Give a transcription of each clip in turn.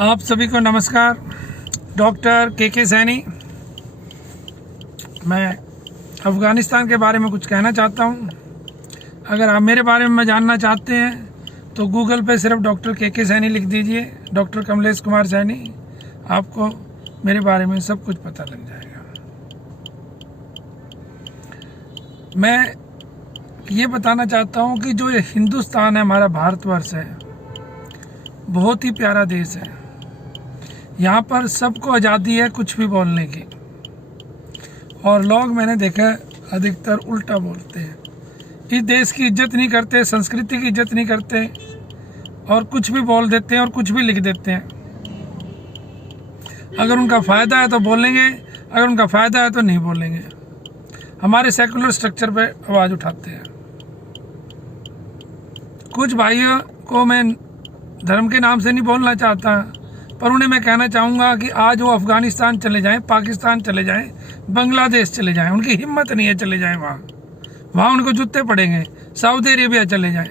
आप सभी को नमस्कार। डॉक्टर के सैनी। मैं अफ़गानिस्तान के बारे में कुछ कहना चाहता हूँ। अगर आप मेरे बारे में जानना चाहते हैं तो गूगल पे सिर्फ डॉक्टर के सैनी लिख दीजिए, डॉक्टर कमलेश कुमार सैनी। आपको मेरे बारे में सब कुछ पता लग जाएगा। मैं ये बताना चाहता हूँ कि जो ये हिंदुस्तान है, हमारा भारतवर्ष है, बहुत ही प्यारा देश है। यहाँ पर सबको आज़ादी है कुछ भी बोलने की, और लोग मैंने देखा अधिकतर उल्टा बोलते हैं। इस देश की इज्जत नहीं करते, संस्कृति की इज्जत नहीं करते, और कुछ भी बोल देते हैं और कुछ भी लिख देते हैं। अगर उनका फ़ायदा है तो बोलेंगे, अगर उनका फ़ायदा है तो नहीं बोलेंगे। हमारे सेकुलर स्ट्रक्चर पे आवाज़ उठाते हैं। कुछ भाइयों को मैं धर्म के नाम से नहीं बोलना चाहता, पर उन्हें मैं कहना चाहूँगा कि आज वो अफ़गानिस्तान चले जाएं, पाकिस्तान चले जाएं, बांग्लादेश चले जाएं। उनकी हिम्मत नहीं है चले जाएं वहाँ उनको जूते पड़ेंगे। सऊदी अरेबिया चले जाएं।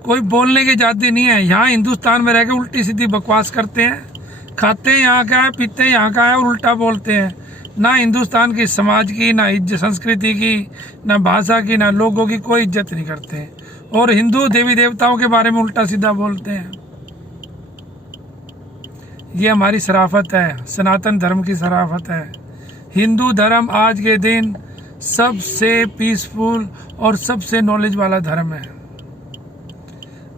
कोई बोलने की आज़ादी नहीं है। यहाँ हिंदुस्तान में रह के उल्टी सीधी बकवास करते हैं, खाते हैं यहाँ का है, पीते हैं यहाँ का है, और उल्टा बोलते हैं। ना हिंदुस्तान की समाज की, ना संस्कृति की, ना भाषा की, ना लोगों की कोई इज्जत नहीं करते, और हिंदू देवी देवताओं के बारे में उल्टा सीधा बोलते हैं। ये हमारी शराफत है, सनातन धर्म की शराफत है। हिंदू धर्म आज के दिन सबसे पीसफुल और सबसे नॉलेज वाला धर्म है।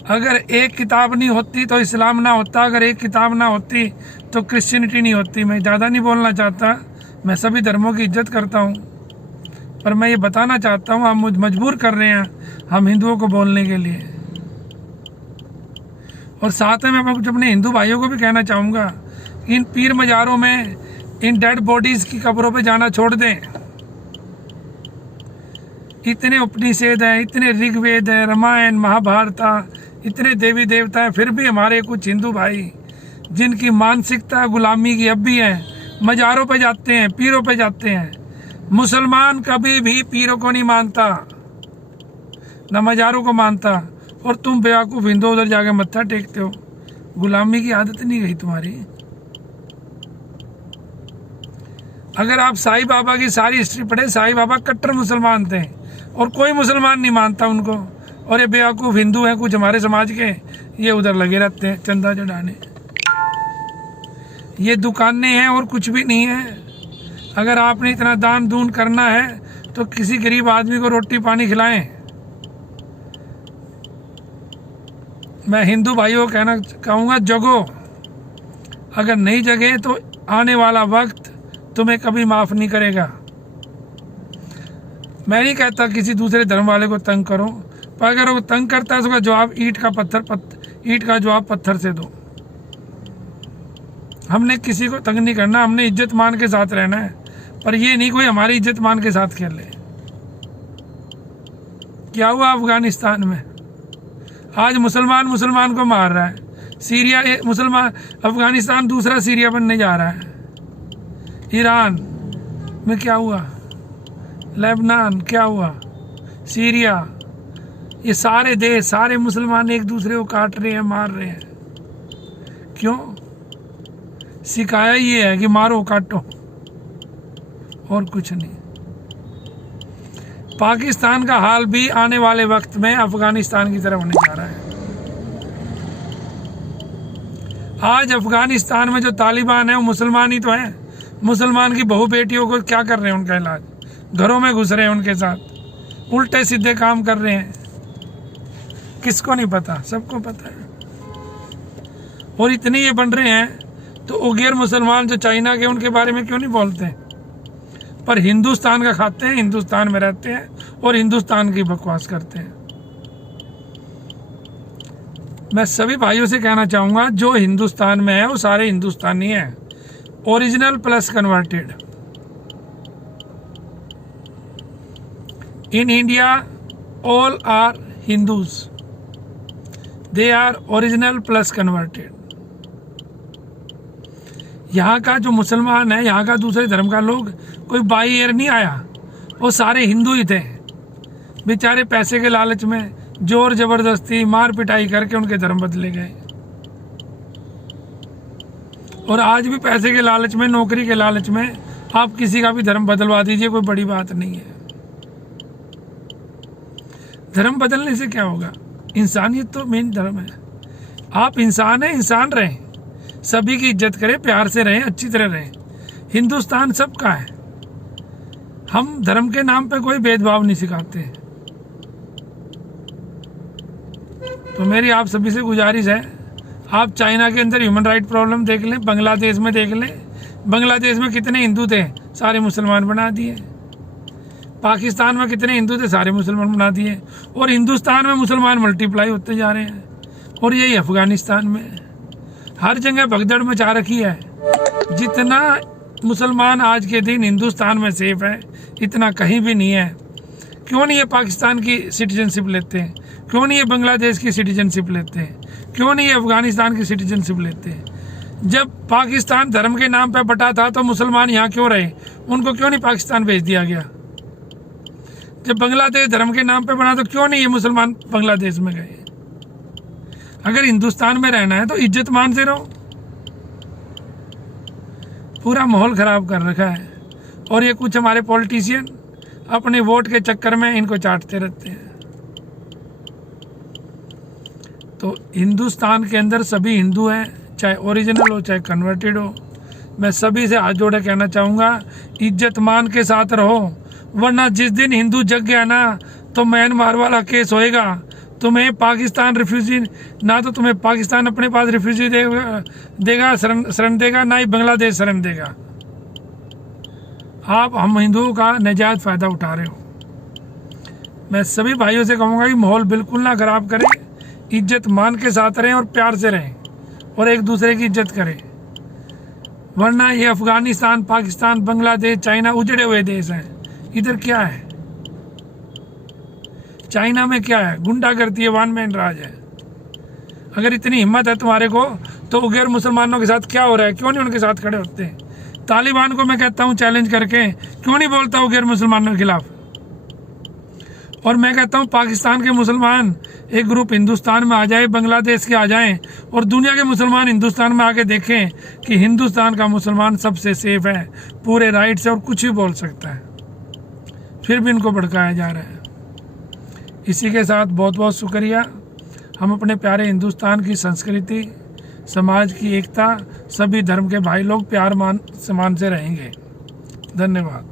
अगर एक किताब नहीं होती तो इस्लाम ना होता, अगर एक किताब ना होती तो क्रिश्चियनिटी नहीं होती। मैं ज़्यादा नहीं बोलना चाहता, मैं सभी धर्मों की इज्जत करता हूँ, पर मैं ये बताना चाहता हूँ, आप मुझ मजबूर कर रहे हैं हम हिंदुओं को बोलने के लिए। और साथ में मैं कुछ अपने हिंदू भाइयों को भी कहना चाहूँगा कि इन पीर मज़ारों में, इन डेड बॉडीज़ की कब्रों पे जाना छोड़ दें। इतने उपनिषद हैं, इतने ऋग्वेद हैं, रामायण महाभारत, इतने देवी देवता हैं, फिर भी हमारे कुछ हिंदू भाई जिनकी मानसिकता गुलामी की अब भी है, मज़ारों पे जाते हैं, पीरों पे जाते हैं। मुसलमान कभी भी पीरों को नहीं मानता, न मज़ारों को मानता, और तुम बेवकूफ़ हिंदू उधर जाके मत्था टेकते हो। गुलामी की आदत नहीं गई तुम्हारी। अगर आप साईं बाबा की सारी हिस्ट्री पढ़े, साईं बाबा कट्टर मुसलमान थे और कोई मुसलमान नहीं मानता उनको, और ये बेवकूफ़ हिंदू हैं कुछ हमारे समाज के, ये उधर लगे रहते हैं चंदा चढ़ाने। ये दुकानें हैं और कुछ भी नहीं है। अगर आपने इतना दान दून करना है तो किसी गरीब आदमी को रोटी पानी खिलाएं। मैं हिंदू भाइयों को कहना कहूँगा, जगो। अगर नहीं जगे तो आने वाला वक्त तुम्हें कभी माफ़ नहीं करेगा। मैं नहीं कहता किसी दूसरे धर्म वाले को तंग करो, पर अगर वो तंग करता है उसका जवाब ईंट का जवाब पत्थर से दो। हमने किसी को तंग नहीं करना, हमने इज्जत मान के साथ रहना है, पर ये नहीं कोई हमारी इज्जत मान के साथ खेले। क्या हुआ अफगानिस्तान में? आज मुसलमान को मार रहा है। सीरिया मुसलमान, अफगानिस्तान दूसरा सीरिया बनने जा रहा है। ईरान में क्या हुआ? लेबनान क्या हुआ? सीरिया, ये सारे देश, सारे मुसलमान एक दूसरे को काट रहे हैं, मार रहे हैं। क्यों? सिखाया ये है कि मारो काटो, और कुछ नहीं। पाकिस्तान का हाल भी आने वाले वक्त में अफगानिस्तान की तरह होने जा रहा है। आज अफगानिस्तान में जो तालिबान है वो मुसलमान ही तो है। मुसलमान की बहू बेटियों को क्या कर रहे हैं? उनका इलाज, घरों में घुस रहे हैं उनके साथ, उल्टे सीधे काम कर रहे हैं। किसको नहीं पता? सबको पता है। और इतने ये बन रहे हैं तो उगैर मुसलमान जो चाइना के, उनके बारे में क्यों नहीं बोलते? पर हिंदुस्तान का खाते हैं, हिंदुस्तान में रहते हैं और हिंदुस्तान की बकवास करते हैं। मैं सभी भाइयों से कहना चाहूँगा, जो हिंदुस्तान में है वो सारे हिंदुस्तानी हैं, original plus converted. In India all are Hindus, they are original plus converted. यहाँ का जो मुसलमान है, यहाँ का दूसरे धर्म का लोग, कोई बाई एयर नहीं आया, वो सारे हिंदू ही थे। बेचारे पैसे के लालच में जोर जबरदस्ती मार पिटाई करके उनके धर्म बदले गए। और आज भी पैसे के लालच में, नौकरी के लालच में आप किसी का भी धर्म बदलवा दीजिए, कोई बड़ी बात नहीं है। धर्म बदलने से क्या होगा? इंसानियत तो मेन धर्म है। आप इंसान हैं, इंसान रहें, सभी की इज्जत करें, प्यार से रहें, अच्छी तरह रहें। हिंदुस्तान सबका है। हम धर्म के नाम पे कोई भेदभाव नहीं सिखाते। तो मेरी आप सभी से गुजारिश है, आप चाइना के अंदर ह्यूमन राइट प्रॉब्लम देख लें, बांग्लादेश में देख लें। बांग्लादेश में कितने हिंदू थे, सारे मुसलमान बना दिए। पाकिस्तान में कितने हिंदू थे, सारे मुसलमान बना दिए। और हिंदुस्तान में मुसलमान मल्टीप्लाई होते जा रहे हैं। और यही अफगानिस्तान में हर जगह भगदड़ मचा रखी है। जितना मुसलमान आज के दिन हिंदुस्तान में सेफ है, इतना कहीं भी नहीं है। क्यों नहीं ये पाकिस्तान की सिटीजनशिप लेते हैं? क्यों नहीं ये बांग्लादेश की सिटीजनशिप लेते हैं? क्यों नहीं ये अफगानिस्तान की सिटीजनशिप लेते हैं? जब पाकिस्तान धर्म के नाम पे बटा था तो मुसलमान यहाँ क्यों रहे? उनको क्यों नहीं पाकिस्तान भेज दिया गया? जब बांग्लादेश धर्म के नाम पे बना तो क्यों नहीं ये मुसलमान बांग्लादेश में गए? अगर हिंदुस्तान में रहना है तो इज्जत मान से रहो। पूरा माहौल खराब कर रखा है। और ये कुछ हमारे पॉलिटिशियन अपने वोट के चक्कर में इनको चाटते रहते हैं। तो हिंदुस्तान के अंदर सभी हिंदू हैं, चाहे ओरिजिनल हो चाहे कन्वर्टेड हो। मैं सभी से हाथ जोड़े कहना चाहूँगा, इज्जत मान के साथ रहो, वरना जिस दिन हिंदू जग गया ना तो म्यांमार वाला केस होएगा। तुम्हें पाकिस्तान रिफ्यूजी, ना तो तुम्हें पाकिस्तान अपने पास रिफ्यूजी देगा, शरण देगा, ना ही बांग्लादेश शरण देगा। आप हम हिंदुओं का नाजायज फ़ायदा उठा रहे हो। मैं सभी भाइयों से कहूँगा कि माहौल बिल्कुल ना खराब करें, इज्जत मान के साथ रहें और प्यार से रहें और एक दूसरे की इज्जत करें। वरना ये अफगानिस्तान, पाकिस्तान, बांग्लादेश, चाइना उजड़े हुए देश हैं। इधर क्या है? चाइना में क्या है? गुंडागर्दी है, वन मैन राज है। अगर इतनी हिम्मत है तुम्हारे को तो गैर मुसलमानों के साथ क्या हो रहा है? क्यों नहीं उनके साथ खड़े होते? तालिबान को मैं कहता हूँ चैलेंज करके, क्यों नहीं बोलता हूँ गैर मुसलमानों के खिलाफ? और मैं कहता हूँ पाकिस्तान के मुसलमान एक ग्रुप हिंदुस्तान में आ जाए, बांग्लादेश के आ जाएं और दुनिया के मुसलमान हिंदुस्तान में आके देखें कि हिंदुस्तान का मुसलमान सबसे सेफ है, पूरे राइट से और कुछ भी बोल सकता है। फिर भी इनको भड़काया जा रहा है। इसी के साथ बहुत बहुत शुक्रिया। हम अपने प्यारे हिंदुस्तान की संस्कृति, समाज की एकता, सभी धर्म के भाई लोग प्यार मान सम्मान से रहेंगे। धन्यवाद।